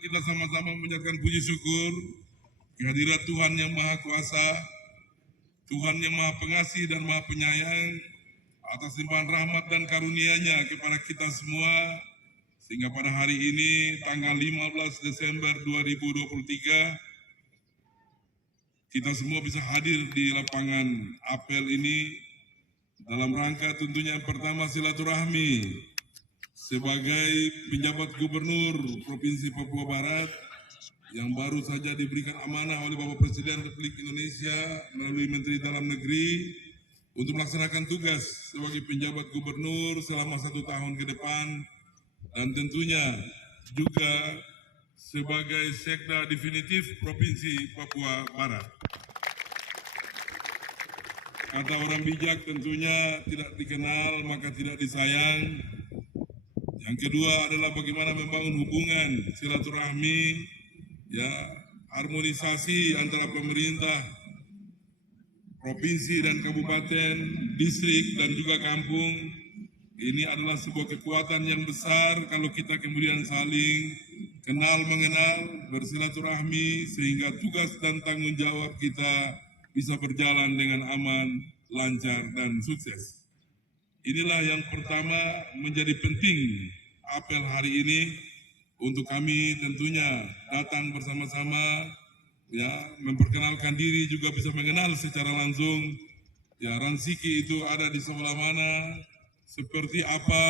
Kita sama-sama mengucapkan puji syukur kehadirat Tuhan yang Maha Kuasa, Tuhan yang Maha Pengasih dan Maha Penyayang, atas limpahan rahmat dan karunia-Nya kepada kita semua, sehingga pada hari ini tanggal 15 Desember 2023 kita semua bisa hadir di lapangan apel ini dalam rangka tentunya yang pertama silaturahmi sebagai penjabat gubernur Provinsi Papua Barat yang baru saja diberikan amanah oleh Bapak Presiden Republik Indonesia melalui Menteri Dalam Negeri untuk melaksanakan tugas sebagai penjabat gubernur selama 1 tahun ke depan, dan tentunya juga sebagai sekda definitif Provinsi Papua Barat. Kata orang bijak, tentunya tidak dikenal maka tidak disayang. Yang kedua adalah bagaimana membangun hubungan silaturahmi, harmonisasi antara pemerintah, provinsi dan kabupaten, distrik dan juga kampung. Ini adalah sebuah kekuatan yang besar kalau kita kemudian saling kenal mengenal, bersilaturahmi, sehingga tugas dan tanggung jawab kita bisa berjalan dengan aman, lancar, dan sukses. Inilah yang pertama menjadi penting apel hari ini untuk kami tentunya datang bersama-sama, memperkenalkan diri, juga bisa mengenal secara langsung, Ransiki itu ada di sebelah mana, seperti apa,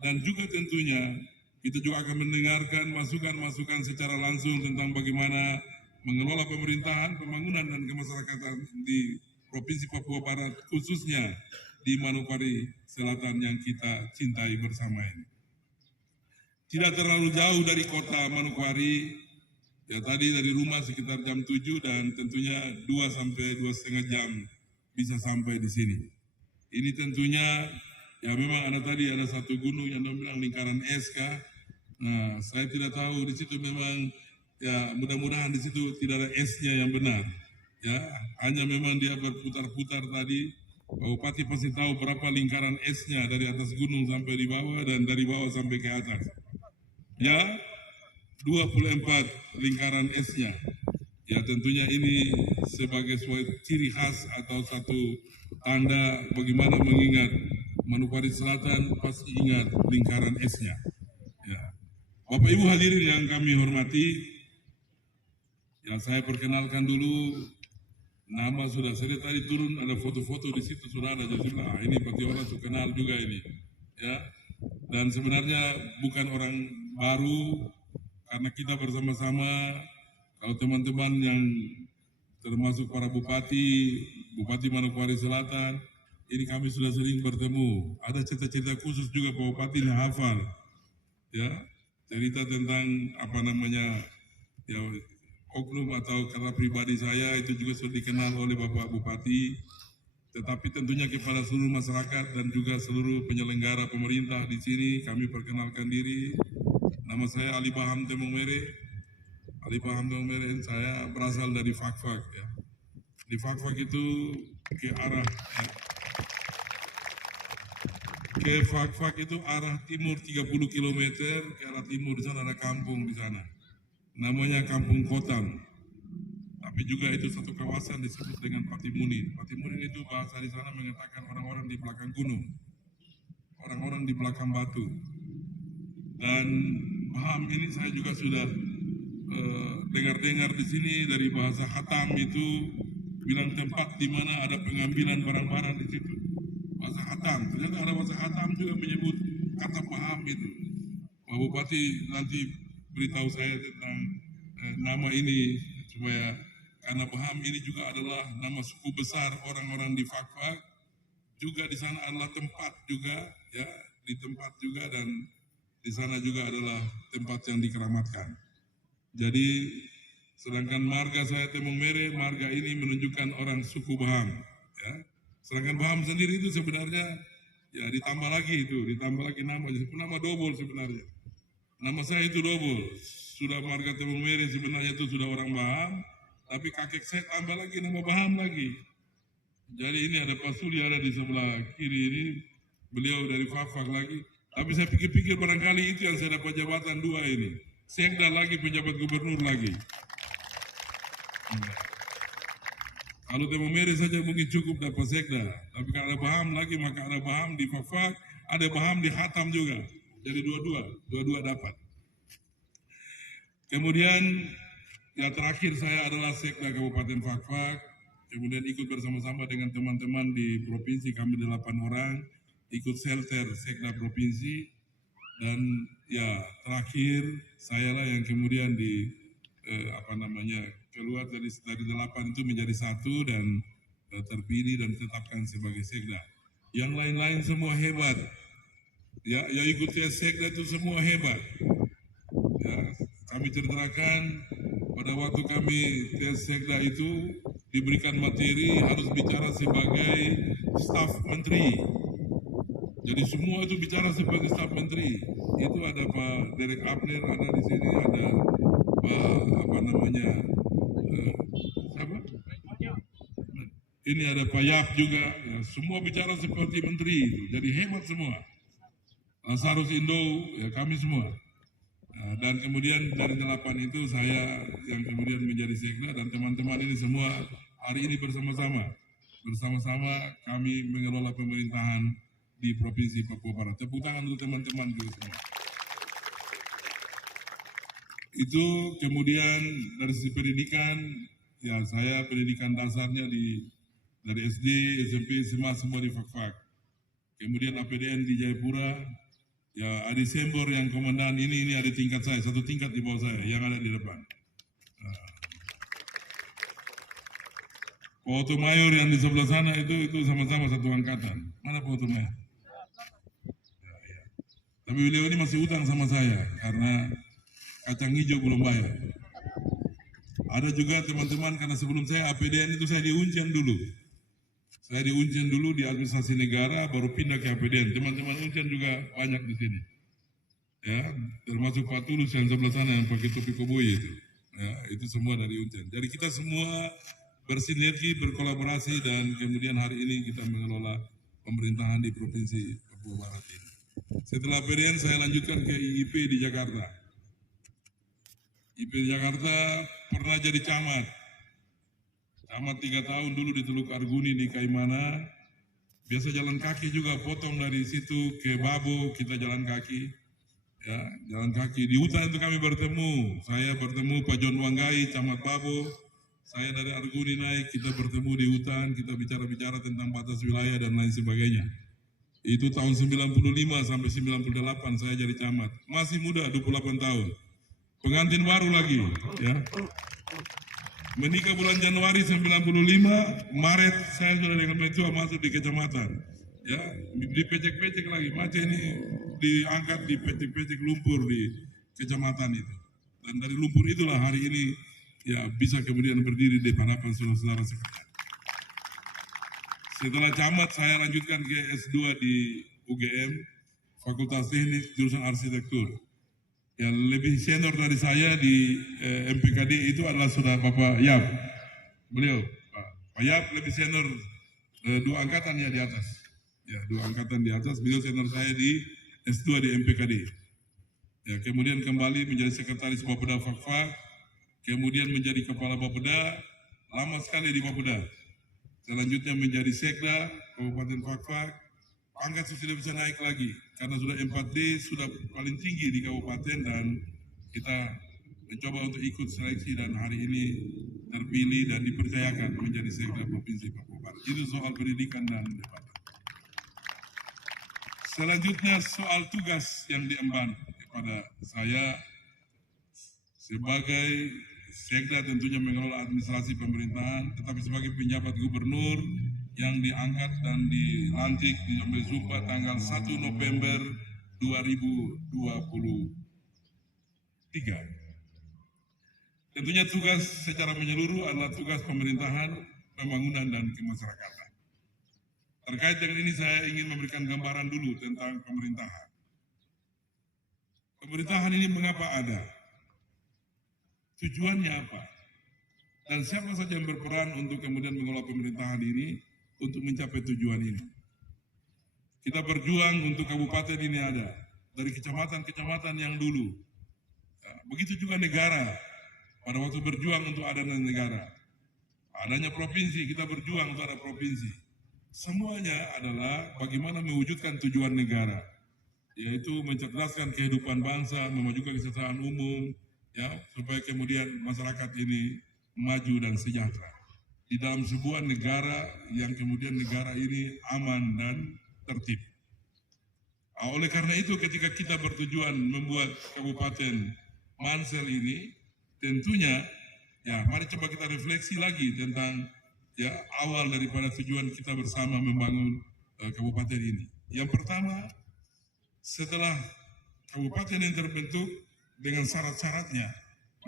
dan juga tentunya kita juga akan mendengarkan masukan-masukan secara langsung tentang bagaimana mengelola pemerintahan, pembangunan, dan kemasyarakatan di Provinsi Papua Barat, khususnya di Manokwari Selatan yang kita cintai bersama ini. Tidak terlalu jauh dari kota Manokwari, tadi dari rumah sekitar jam 7 dan tentunya 2 sampai 2,5 jam bisa sampai di sini. Ini tentunya memang ada satu gunung yang bilang lingkaran es kah? Nah, saya tidak tahu di situ memang mudah-mudahan di situ tidak ada esnya yang benar. Hanya memang dia berputar-putar tadi. Pak Bupati pasti tahu berapa lingkaran esnya dari atas gunung sampai di bawah dan dari bawah sampai ke atas. 24 lingkaran esnya. Tentunya ini sebagai suatu ciri khas atau satu tanda bagaimana mengingat Manokwari Selatan pasti ingat lingkaran esnya. Bapak Ibu hadirin yang kami hormati, saya perkenalkan dulu nama sudah saya tadi turun, ada foto-foto di situ sudah ada, jadi ini pasti orang sudah kenal juga ini, Dan sebenarnya bukan orang baru, karena kita bersama-sama, kalau teman-teman yang termasuk para Bupati Manokwari Selatan, ini kami sudah sering bertemu. Ada cerita-cerita khusus juga Pak Bupati hafal, cerita tentang oknum atau karena pribadi saya itu juga sudah dikenal oleh Bapak Bupati, tetapi tentunya kepada seluruh masyarakat dan juga seluruh penyelenggara pemerintah di sini kami perkenalkan diri. Nama saya Ali Baham Temong Mere. Ali Baham Temong Mere, saya berasal dari Fakfak. Di Fakfak itu ke arah Fakfak itu arah timur 30 km ke arah timur, di sana ada kampung di sana. Namanya Kampung Kotam, tapi juga itu satu kawasan disebut dengan Patimunin. Patimunin itu bahasa di sana mengatakan orang-orang di belakang gunung, orang-orang di belakang batu. Dan Baham ini saya juga sudah dengar-dengar di sini dari bahasa Hatam itu bilang tempat di mana ada pengambilan barang-barang di situ. Bahasa Hatam, ternyata ada bahasa Hatam juga menyebut kata Baham itu. Pak Bupati nanti beritahu saya tentang nama ini supaya, karena Baham ini juga adalah nama suku besar orang-orang di Fakfak, juga di sana adalah tempat juga, di tempat juga, dan di sana juga adalah tempat yang dikeramatkan. Jadi sedangkan marga saya Temong Mere, marga ini menunjukkan orang suku Baham, Sedangkan Baham sendiri itu sebenarnya ditambah lagi nama double sebenarnya. Nama saya itu double, sudah marga Temong Mere sebenarnya itu sudah orang Baham, tapi kakek saya tambah lagi nama Baham lagi. Jadi ini ada Pak Suli ada di sebelah kiri ini, beliau dari Fakfak lagi. Tapi saya pikir-pikir barangkali itu yang saya dapat jabatan 2 ini. sekda lagi, penjabat gubernur lagi. Kalau Tebo Mere saja mungkin cukup dapat sekda, tapi kalau ada Baham lagi, maka ada Baham di Fakfak, ada Baham di Hatam juga. Jadi dua-dua dapat. Kemudian yang terakhir saya adalah sekda Kabupaten Fakfak, kemudian ikut bersama-sama dengan teman-teman di provinsi, kami 8 orang, ikut shelter sekda provinsi, dan ya terakhir saya lah yang kemudian keluar dari 8 itu menjadi 1 dan terpilih dan ditetapkan sebagai sekda. Yang lain-lain semua hebat. Ya, yang ikut tes sekda itu semua hebat. Ya, kami ceritakan pada waktu kami tes sekda itu diberikan materi harus bicara sebagai staf menteri. Jadi semua itu bicara sebagai staf menteri. Itu ada Pak Derek Abner, ada di sini, ada ini ada Pak Yap juga, ya, semua bicara seperti menteri itu, jadi hebat semua. Lasarus Indo, ya kami semua. Nah, dan kemudian dari 8 itu saya yang kemudian menjadi sekda, dan teman-teman ini semua hari ini bersama-sama kami mengelola pemerintahan di Provinsi Papua Barat. Tepuk tangan untuk teman-teman juga semua. Itu kemudian dari sisi pendidikan, ya saya pendidikan dasarnya dari SD, SMP, SMA semua di Fakfak. Kemudian APDN di Jayapura, ya Adi Sembor yang komandan ini ada tingkat saya, 1 tingkat di bawah saya, yang ada di depan. Pak Mayor yang di sebelah sana itu sama-sama 1 angkatan. Mana Pak Mayor? Ya. Tapi beliau ini masih utang sama saya, karena kacang hijau belum bayar. Ada juga teman-teman, karena sebelum saya APDN itu saya di Uncian dulu. Saya di Uncian dulu di administrasi negara, baru pindah ke APDN. Teman-teman Uncian juga banyak di sini. Ya, termasuk Pak Tulus yang sebelah sana yang pakai topi koboi itu. Ya, itu semua dari Uncian. Jadi kita semua bersinergi, berkolaborasi, dan kemudian hari ini kita mengelola pemerintahan di Provinsi Papua Barat ini. Setelah APDN saya lanjutkan ke IIP di Jakarta. IIP di Jakarta pernah jadi camat. Camat 3 tahun dulu di Teluk Arguni di Kaimana. Biasa jalan kaki juga, potong dari situ ke Babo, kita jalan kaki. Ya, jalan kaki. Di hutan itu kami bertemu. Saya bertemu Pak John Wanggai, camat Babo. Saya dari Arguni naik, kita bertemu di hutan, kita bicara-bicara tentang batas wilayah dan lain sebagainya. Itu tahun 95 sampai 98 saya jadi camat. Masih muda, 28 tahun. Pengantin baru lagi, ya. Menikah bulan Januari 95, Maret saya sudah dengan mentua masuk di kecamatan. Ya, dipecek-pecek lagi, macam ini diangkat, dipecek-pecek lumpur di kecamatan itu. Dan dari lumpur itulah hari ini ya bisa kemudian berdiri di hadapan saudara-saudara sekalian. Setelah camat saya lanjutkan ke S2 di UGM, Fakultas Teknik jurusan Arsitektur. Yang lebih senior dari saya di MPKD itu adalah saudara Bapak Yap. Beliau, Pak Yap lebih senior 2 angkatan ya di atas. Ya, 2 angkatan di atas. Beliau senior saya di S2 di MPKD. Ya, kemudian kembali menjadi sekretaris Bapeda Fakfak, kemudian menjadi kepala Bapeda, lama sekali di Bapeda. Selanjutnya menjadi sekda Kabupaten Fakfak. Pangkat sudah bisa naik lagi karena sudah 4D, sudah paling tinggi di kabupaten, dan kita mencoba untuk ikut seleksi dan hari ini terpilih dan dipercayakan menjadi sekda Provinsi Papua Barat. Itu soal pendidikan dan debat. Selanjutnya soal tugas yang diemban kepada saya sebagai sekda, tentunya mengelola administrasi pemerintahan, tetapi sebagai penjabat gubernur yang diangkat dan dilantik diambil sumpah tanggal 1 November 2023. Tentunya tugas secara menyeluruh adalah tugas pemerintahan, pembangunan, dan kemasyarakatan. Terkait dengan ini saya ingin memberikan gambaran dulu tentang pemerintahan. Pemerintahan ini mengapa ada? Tujuannya apa? Dan siapa saja yang berperan untuk kemudian mengelola pemerintahan ini untuk mencapai tujuan ini. Kita berjuang untuk kabupaten ini ada. Dari kecamatan-kecamatan yang dulu. Begitu juga negara, pada waktu berjuang untuk adanya negara, adanya provinsi, kita berjuang untuk ada provinsi. Semuanya adalah bagaimana mewujudkan tujuan negara, yaitu mencerdaskan kehidupan bangsa, memajukan kesejahteraan umum, ya, supaya kemudian masyarakat ini maju dan sejahtera di dalam sebuah negara yang kemudian negara ini aman dan tertib. Oleh karena itu, ketika kita bertujuan membuat Kabupaten Mansel ini, tentunya, ya, mari coba kita refleksi lagi tentang, ya, awal daripada tujuan kita bersama membangun kabupaten ini. Yang pertama, setelah kabupaten ini terbentuk dengan syarat-syaratnya,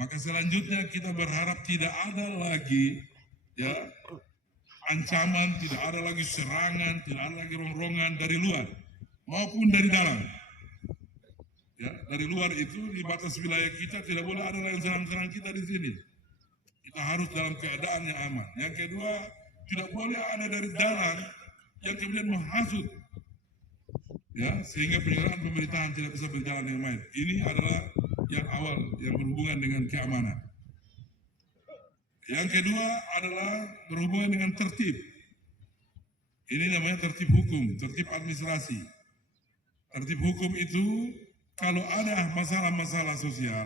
maka selanjutnya kita berharap tidak ada lagi, ya, ancaman, tidak ada lagi serangan, tidak ada lagi rongrongan dari luar maupun dari dalam. Ya, dari luar itu di batas wilayah kita tidak boleh ada yang serang-serang kita di sini. Kita harus dalam keadaan yang aman. Yang kedua, tidak boleh ada dari dalam yang kemudian menghasut, ya, sehingga penyelenggaraan pemerintahan tidak bisa berjalan dengan baik. Ini adalah yang awal yang berhubungan dengan keamanan. Yang kedua adalah berhubungan dengan tertib. Ini namanya tertib hukum, tertib administrasi. Tertib hukum itu kalau ada masalah-masalah sosial,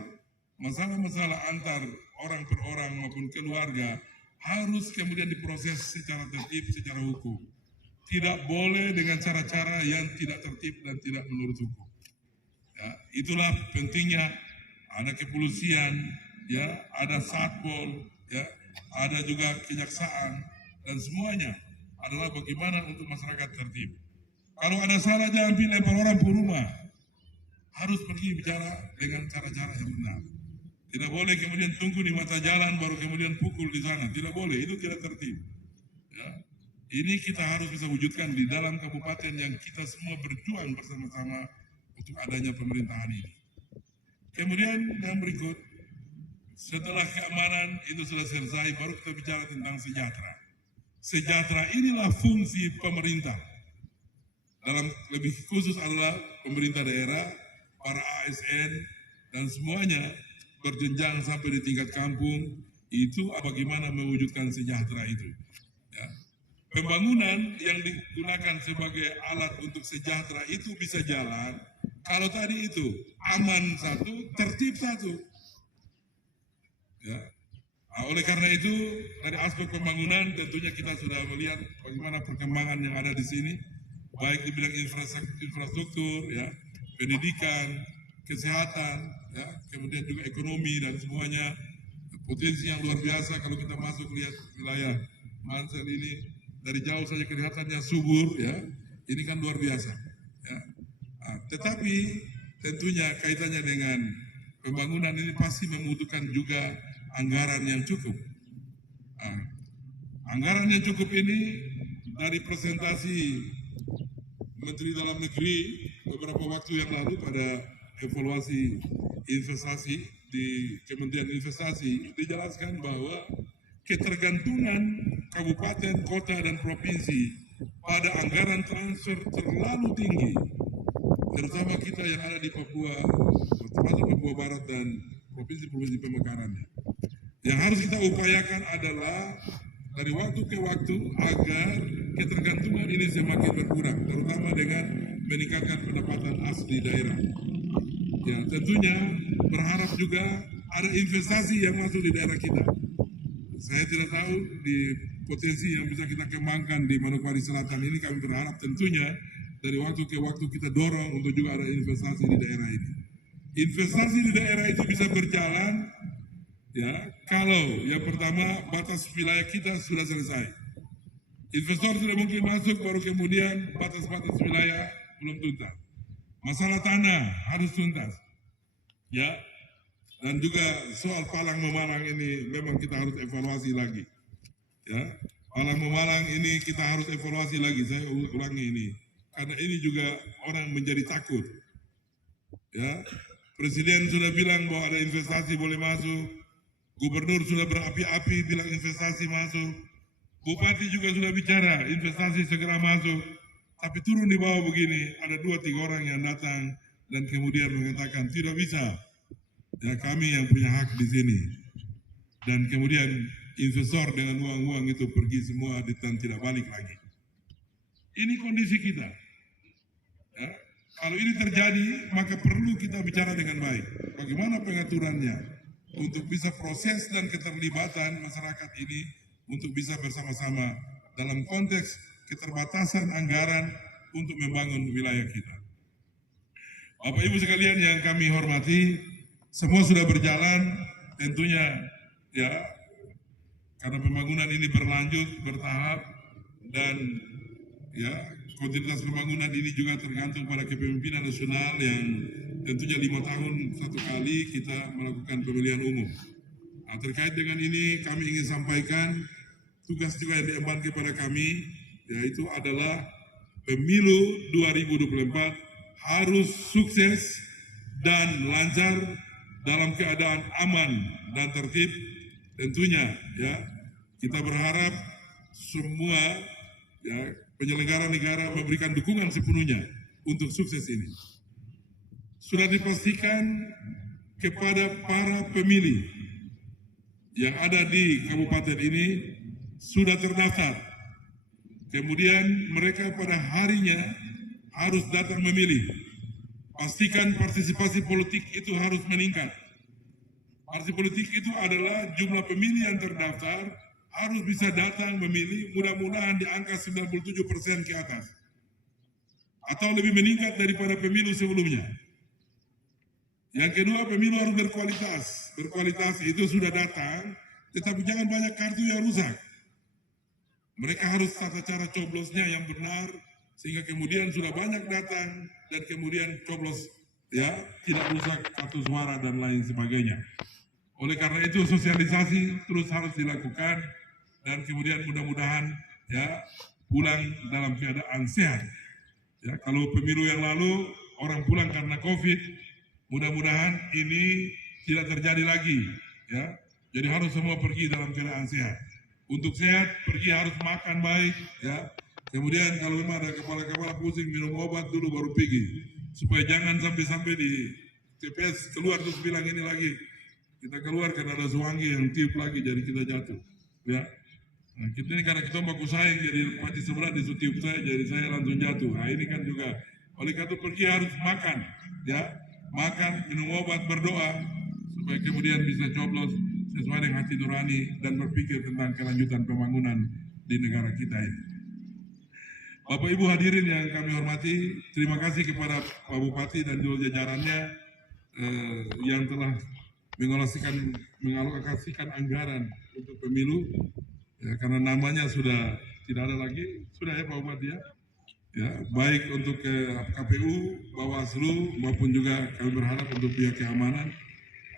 masalah-masalah antar orang per orang maupun keluarga, harus kemudian diproses secara tertib, secara hukum. Tidak boleh dengan cara-cara yang tidak tertib dan tidak menurut hukum. Ya, itulah pentingnya ada kepolisian, ya, ada satpol, ya, ada juga kejaksaan, dan semuanya adalah bagaimana untuk masyarakat tertib. Kalau ada salah jangan lempar orang ke rumah. Harus pergi bicara dengan cara-cara yang benar. Tidak boleh kemudian tunggu di mata jalan baru kemudian pukul di sana. Tidak boleh, itu tidak tertib. Ya. Ini kita harus bisa wujudkan di dalam kabupaten yang kita semua berjuang bersama-sama untuk adanya pemerintahan ini. Kemudian yang berikut, setelah keamanan itu sudah selesai, baru kita bicara tentang sejahtera. Sejahtera inilah fungsi pemerintah. Dalam lebih khusus adalah pemerintah daerah, para ASN, dan semuanya berjenjang sampai di tingkat kampung, itu bagaimana mewujudkan sejahtera itu. Ya. Pembangunan yang digunakan sebagai alat untuk sejahtera itu bisa jalan, kalau tadi itu aman satu, tertib satu. Ya. Oleh karena itu, dari aspek pembangunan tentunya kita sudah melihat bagaimana perkembangan yang ada di sini, baik di bidang infrastruktur, ya, pendidikan, kesehatan, ya, kemudian juga ekonomi dan semuanya, potensi yang luar biasa. Kalau kita masuk lihat wilayah Mansel ini dari jauh saja kelihatannya subur, ya, ini kan luar biasa. Ya. Tetapi tentunya kaitannya dengan pembangunan ini pasti membutuhkan juga anggaran yang cukup. Anggaran yang cukup ini dari presentasi Menteri Dalam Negeri beberapa waktu yang lalu pada evaluasi investasi di Kementerian Investasi dijelaskan bahwa ketergantungan kabupaten, kota, dan provinsi pada anggaran transfer terlalu tinggi, terutama kita yang ada di Papua, termasuk Papua Barat dan provinsi-provinsi pemekarannya. Yang harus kita upayakan adalah dari waktu ke waktu agar ketergantungan ini semakin berkurang, terutama dengan meningkatkan pendapatan asli daerah. Ya, tentunya berharap juga ada investasi yang masuk di daerah kita. Saya tidak tahu di potensi yang bisa kita kembangkan di Manokwari Selatan ini, kami berharap tentunya dari waktu ke waktu kita dorong untuk juga ada investasi di daerah ini. Investasi di daerah itu bisa berjalan, ya, kalau yang pertama batas wilayah kita sudah selesai. Investor sudah mungkin masuk, baru kemudian batas-batas wilayah belum tuntas. Masalah tanah harus tuntas, ya, dan juga soal Palang Memalang ini memang kita harus evaluasi lagi, ya. Palang Memalang ini kita harus evaluasi lagi. Saya ulangi ini, karena ini juga orang menjadi takut, ya. Presiden sudah bilang bahwa ada investasi boleh masuk, Gubernur sudah berapi-api bilang investasi masuk, Bupati juga sudah bicara investasi segera masuk, tapi turun di bawah begini, ada 2-3 orang yang datang dan kemudian mengatakan tidak bisa. ya kami yang punya hak di sini. Dan kemudian investor dengan uang-uang itu pergi semua dan tidak balik lagi. Ini kondisi kita. Ya. Kalau ini terjadi, maka perlu kita bicara dengan baik. Bagaimana pengaturannya untuk bisa proses dan keterlibatan masyarakat ini untuk bisa bersama-sama dalam konteks keterbatasan anggaran untuk membangun wilayah kita. Bapak Ibu sekalian yang kami hormati, semua sudah berjalan, tentunya ya karena pembangunan ini berlanjut, bertahap, dan ya kontinuitas pembangunan ini juga tergantung pada kepemimpinan nasional yang tentunya 5 tahun satu kali kita melakukan pemilihan umum. Nah, terkait dengan ini kami ingin sampaikan tugas juga yang diemban kepada kami, yaitu adalah pemilu 2024 harus sukses dan lancar dalam keadaan aman dan tertib. Tentunya ya kita berharap semua ya penyelenggara negara memberikan dukungan sepenuhnya untuk sukses ini. Sudah dipastikan kepada para pemilih yang ada di kabupaten ini sudah terdaftar. Kemudian mereka pada harinya harus datang memilih. Pastikan partisipasi politik itu harus meningkat. Partisipasi politik itu adalah jumlah pemilih yang terdaftar harus bisa datang memilih, mudah-mudahan di angka 97% ke atas. Atau lebih meningkat daripada pemilu sebelumnya. Yang kedua, pemilu harus berkualitas. Berkualitas itu sudah datang, tetapi jangan banyak kartu yang rusak. Mereka harus tata cara coblosnya yang benar, sehingga kemudian sudah banyak datang, dan kemudian coblos ya tidak rusak kartu suara dan lain sebagainya. Oleh karena itu sosialisasi terus harus dilakukan, dan kemudian mudah-mudahan ya pulang dalam keadaan sehat. Ya, kalau pemilu yang lalu orang pulang karena COVID, mudah-mudahan ini tidak terjadi lagi. Ya, jadi harus semua pergi dalam keadaan sehat. Untuk sehat, pergi harus makan baik. Ya, kemudian kalau memang ada kepala-kepala pusing, minum obat dulu baru pergi. Supaya jangan sampai di TPS keluar terus bilang ini lagi. Kita keluar karena ada suwangi yang tiup lagi, jadi kita jatuh. Ya. Nah, kita ini karena kita baku saing, jadi pasti sebelah disutiup saya, jadi saya langsung jatuh. Nah ini kan juga, oleh karena itu pergi harus makan, ya, makan, minum obat, berdoa, supaya kemudian bisa coblos sesuai dengan hati nurani dan berpikir tentang kelanjutan pembangunan di negara kita ini. Bapak Ibu hadirin yang kami hormati, terima kasih kepada Pak Bupati dan juga jajarannya yang telah mengalokasikan anggaran untuk pemilu. Ya, karena namanya sudah tidak ada lagi, sudah ya Pak Bupati ya. Ya, baik untuk KPU, Bawaslu maupun juga kami berharap untuk pihak keamanan,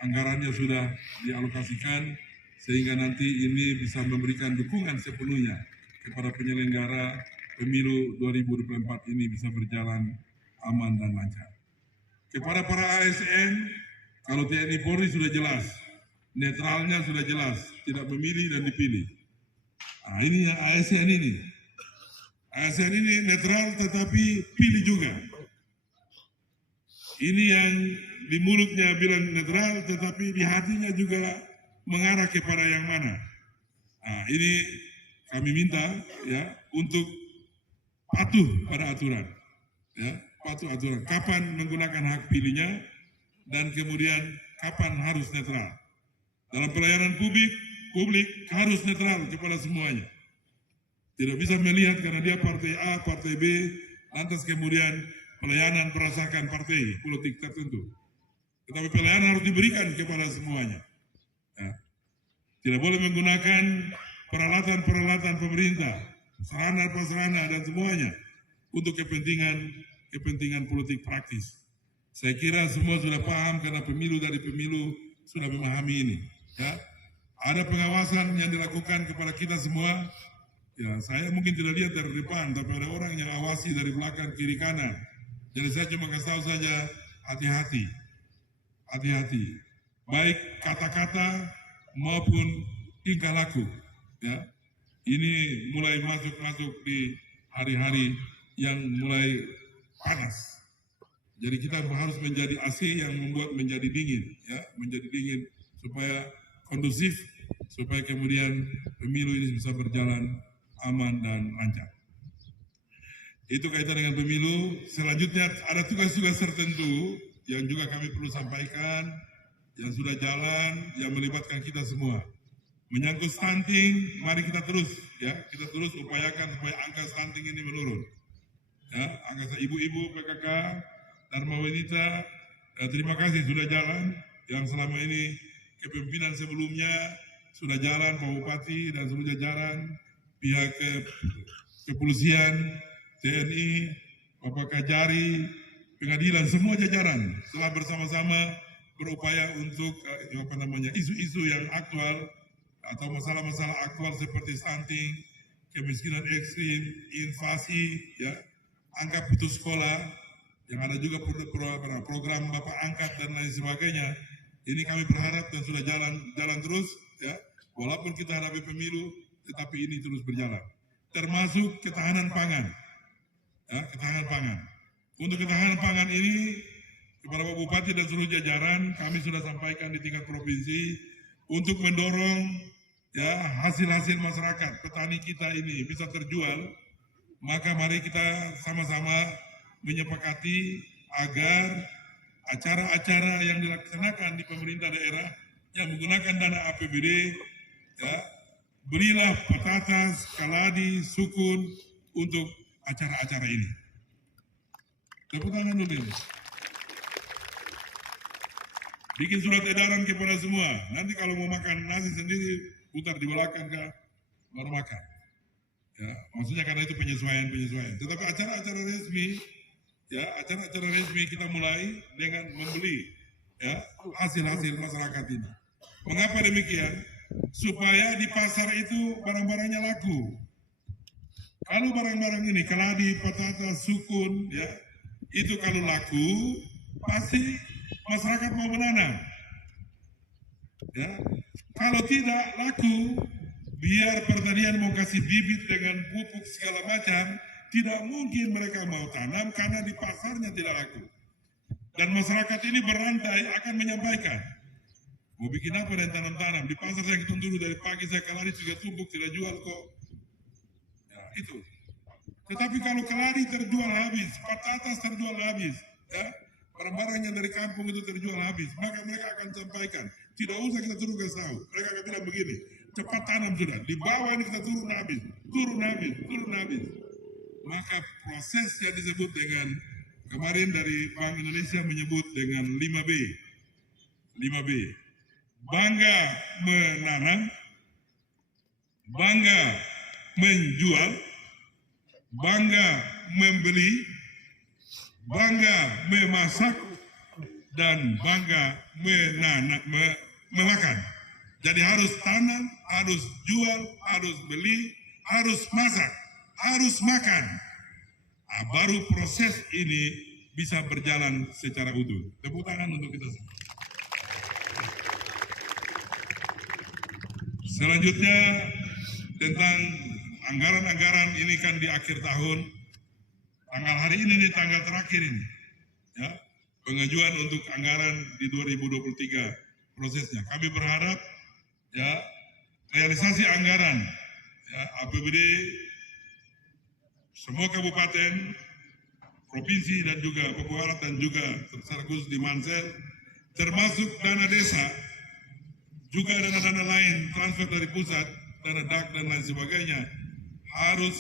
anggarannya sudah dialokasikan sehingga nanti ini bisa memberikan dukungan sepenuhnya kepada penyelenggara pemilu 2024 ini bisa berjalan aman dan lancar. Kepada para ASN, kalau TNI Polri sudah jelas, netralnya sudah jelas, tidak memilih dan dipilih. Nah, ini yang ASN ini. ASN ini netral tetapi pilih juga. Ini yang di mulutnya bilang netral tetapi di hatinya juga mengarah kepada yang mana. Nah, ini kami minta ya untuk patuh pada aturan. Ya, patuh aturan. Kapan menggunakan hak pilihnya dan kemudian kapan harus netral. Dalam pelayanan publik harus netral kepada semuanya. Tidak bisa melihat karena dia partai A, partai B, lantas kemudian pelayanan berdasarkan partai politik tertentu. Tetapi pelayanan harus diberikan kepada semuanya. Ya. Tidak boleh menggunakan peralatan-peralatan pemerintah, sarana-prasarana dan semuanya untuk kepentingan politik praktis. Saya kira semua sudah paham karena pemilu dari pemilu sudah memahami ini. Ya. Ada pengawasan yang dilakukan kepada kita semua. Ya, saya mungkin tidak lihat dari depan, tapi ada orang yang awasi dari belakang, kiri, kanan. Jadi saya cuma kasih tahu saja, hati-hati. Hati-hati. Baik kata-kata maupun tingkah laku. Ya. Ini mulai masuk di hari-hari yang mulai panas. Jadi kita harus menjadi AC yang membuat menjadi dingin, ya, menjadi dingin supaya kondusif, supaya kemudian pemilu ini bisa berjalan aman dan lancar. Itu kaitan dengan pemilu. Selanjutnya ada tugas-tugas tertentu yang juga kami perlu sampaikan, yang sudah jalan, yang melibatkan kita semua. Menyangkut stunting, mari kita terus upayakan supaya angka stunting ini menurun. Ya, angka ibu-ibu PKK, Dharma Wanita, terima kasih sudah jalan. Yang selama ini kepemimpinan sebelumnya sudah jalan, Pak Bupati dan seluruh jajaran, pihak kepolisian, TNI, Bapak Kajari, pengadilan, semua jajaran telah bersama-sama berupaya untuk isu-isu yang aktual atau masalah-masalah aktual seperti stunting, kemiskinan ekstrim, inflasi, ya, angka putus sekolah, yang ada juga program Bapak Angkat dan lain sebagainya. Ini kami berharap dan sudah jalan terus, ya, walaupun kita hadapi pemilu, tetapi ini terus berjalan. Termasuk ketahanan pangan, ya, ketahanan pangan. Untuk ketahanan pangan ini, kepada Pak Bupati dan seluruh jajaran, kami sudah sampaikan di tingkat provinsi untuk mendorong, ya, hasil-hasil masyarakat, petani kita ini bisa terjual. Maka mari kita sama-sama menyepakati agar acara-acara yang dilaksanakan di pemerintah daerah yang menggunakan dana APBD, ya, berilah petatas, kaladi, sukun untuk acara-acara ini. Tepuk tangan dulu ini. Bikin surat edaran kepada semua. Nanti kalau mau makan nasi sendiri, putar di belakang baru makan. Ya, maksudnya karena itu penyesuaian. Tetapi acara-acara resmi, ya, acara-acara resmi kita mulai dengan membeli, ya, hasil-hasil masyarakat ini. Mengapa demikian? Supaya di pasar itu barang-barangnya laku. Kalau barang-barang ini, keladi, patatas, sukun, ya, itu kalau laku, pasti masyarakat mau menanam. Ya, kalau tidak laku, biar pertanian mau kasih bibit dengan pupuk segala macam, tidak mungkin mereka mau tanam karena di pasarnya tidak laku. Dan masyarakat ini berantai akan menyampaikan, mau bikin apa dan tanam-tanam, di pasar saya hitung dulu dari pagi saya kelari juga tumbuk tidak jual kok. Ya, itu. Tetapi kalau kelari terjual habis, patatas terjual habis, ya, barang-barangnya dari kampung itu terjual habis, maka mereka akan sampaikan, tidak usah kita turun ke tahu. Mereka akan bilang begini, cepat tanam sudah, di bawah ini kita turun habis. Maka proses yang disebut dengan, kemarin dari Bank Indonesia menyebut dengan 5B. Bangga menanam, bangga menjual, bangga membeli, bangga memasak, dan bangga memakan. Jadi harus tanam, harus jual, harus beli, harus masak, harus makan. Nah, baru proses ini bisa berjalan secara utuh. Tepuk tangan untuk kita semua. Selanjutnya tentang anggaran-anggaran ini kan di akhir tahun. Tanggal hari ini nih, tanggal terakhir ini. Ya, pengajuan untuk anggaran di 2023 prosesnya. Kami berharap, ya, realisasi anggaran, ya, APBD semua kabupaten, provinsi dan juga Papua Barat dan juga secara khusus di Mansel, termasuk dana desa, juga dana-dana lain transfer dari pusat, dana DAK dan lain sebagainya, harus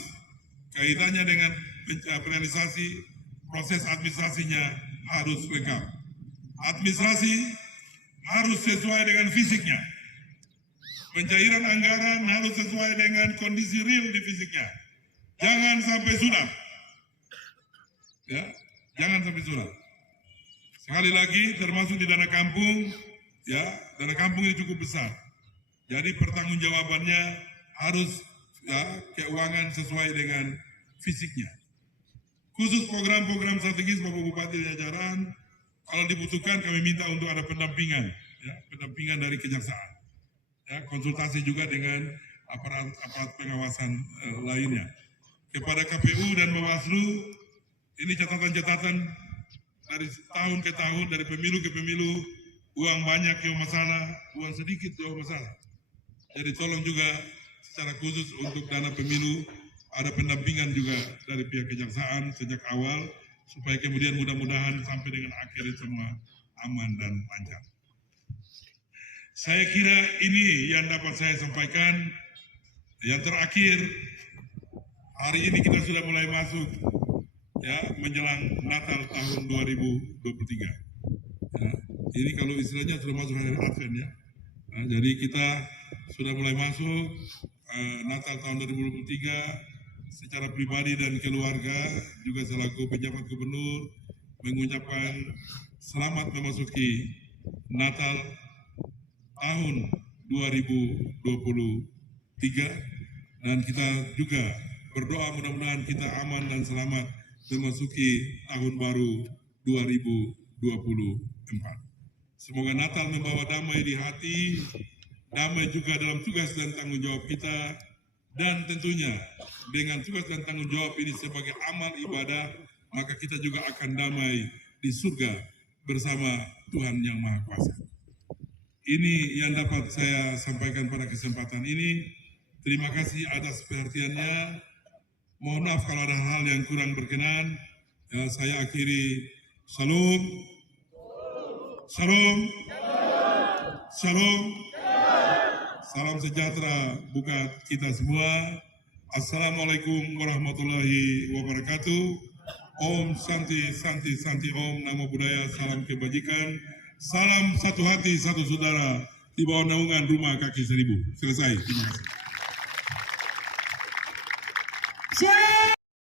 kaitannya dengan realisasi proses administrasinya harus lengkap. Administrasi harus sesuai dengan fisiknya. Pencairan anggaran harus sesuai dengan kondisi real di fisiknya. Jangan sampai sulap. Ya, jangan sampai sulap. Sekali lagi, termasuk di dana kampung, ya, dana kampung ini cukup besar. Jadi pertanggungjawabannya harus, ya, keuangan sesuai dengan fisiknya. Khusus program-program strategis Bapak Bupati dan jajaran, kalau dibutuhkan kami minta untuk ada pendampingan, ya, pendampingan dari kejaksaan, ya, konsultasi juga dengan aparat pengawasan lainnya. Kepada KPU dan Bawaslu, ini catatan-catatan dari tahun ke tahun, dari pemilu ke pemilu, uang banyak yang masalah, uang sedikit yang masalah. Jadi tolong juga secara khusus untuk dana pemilu ada pendampingan juga dari pihak kejaksaan sejak awal supaya kemudian mudah-mudahan sampai dengan akhir semua aman dan lancar. Saya kira ini yang dapat saya sampaikan. Yang terakhir, hari ini kita sudah mulai masuk ya menjelang Natal tahun 2023. Ya, ini kalau istilahnya sudah masuk hari Advent ya. Nah, jadi kita sudah mulai masuk Natal tahun 2023. Secara pribadi dan keluarga juga selaku pejabat gubernur mengucapkan selamat memasuki Natal tahun 2023 dan kita juga berdoa mudah-mudahan kita aman dan selamat memasuki tahun baru 2024. Semoga Natal membawa damai di hati, damai juga dalam tugas dan tanggung jawab kita, dan tentunya dengan tugas dan tanggung jawab ini sebagai amal ibadah, maka kita juga akan damai di surga bersama Tuhan Yang Maha Kuasa. Ini yang dapat saya sampaikan pada kesempatan ini. Terima kasih atas perhatiannya. Mohon maaf kalau ada hal yang kurang berkenan. Saya akhiri. Shalom. Shalom. Shalom. Salam sejahtera buat kita semua. Assalamualaikum warahmatullahi wabarakatuh. Om Santi Santi Santi Om. Namo Buddhaya. Salam kebajikan. Salam satu hati satu saudara di bawah naungan Rumah Kaki Seribu. Selesai. Terima kasih.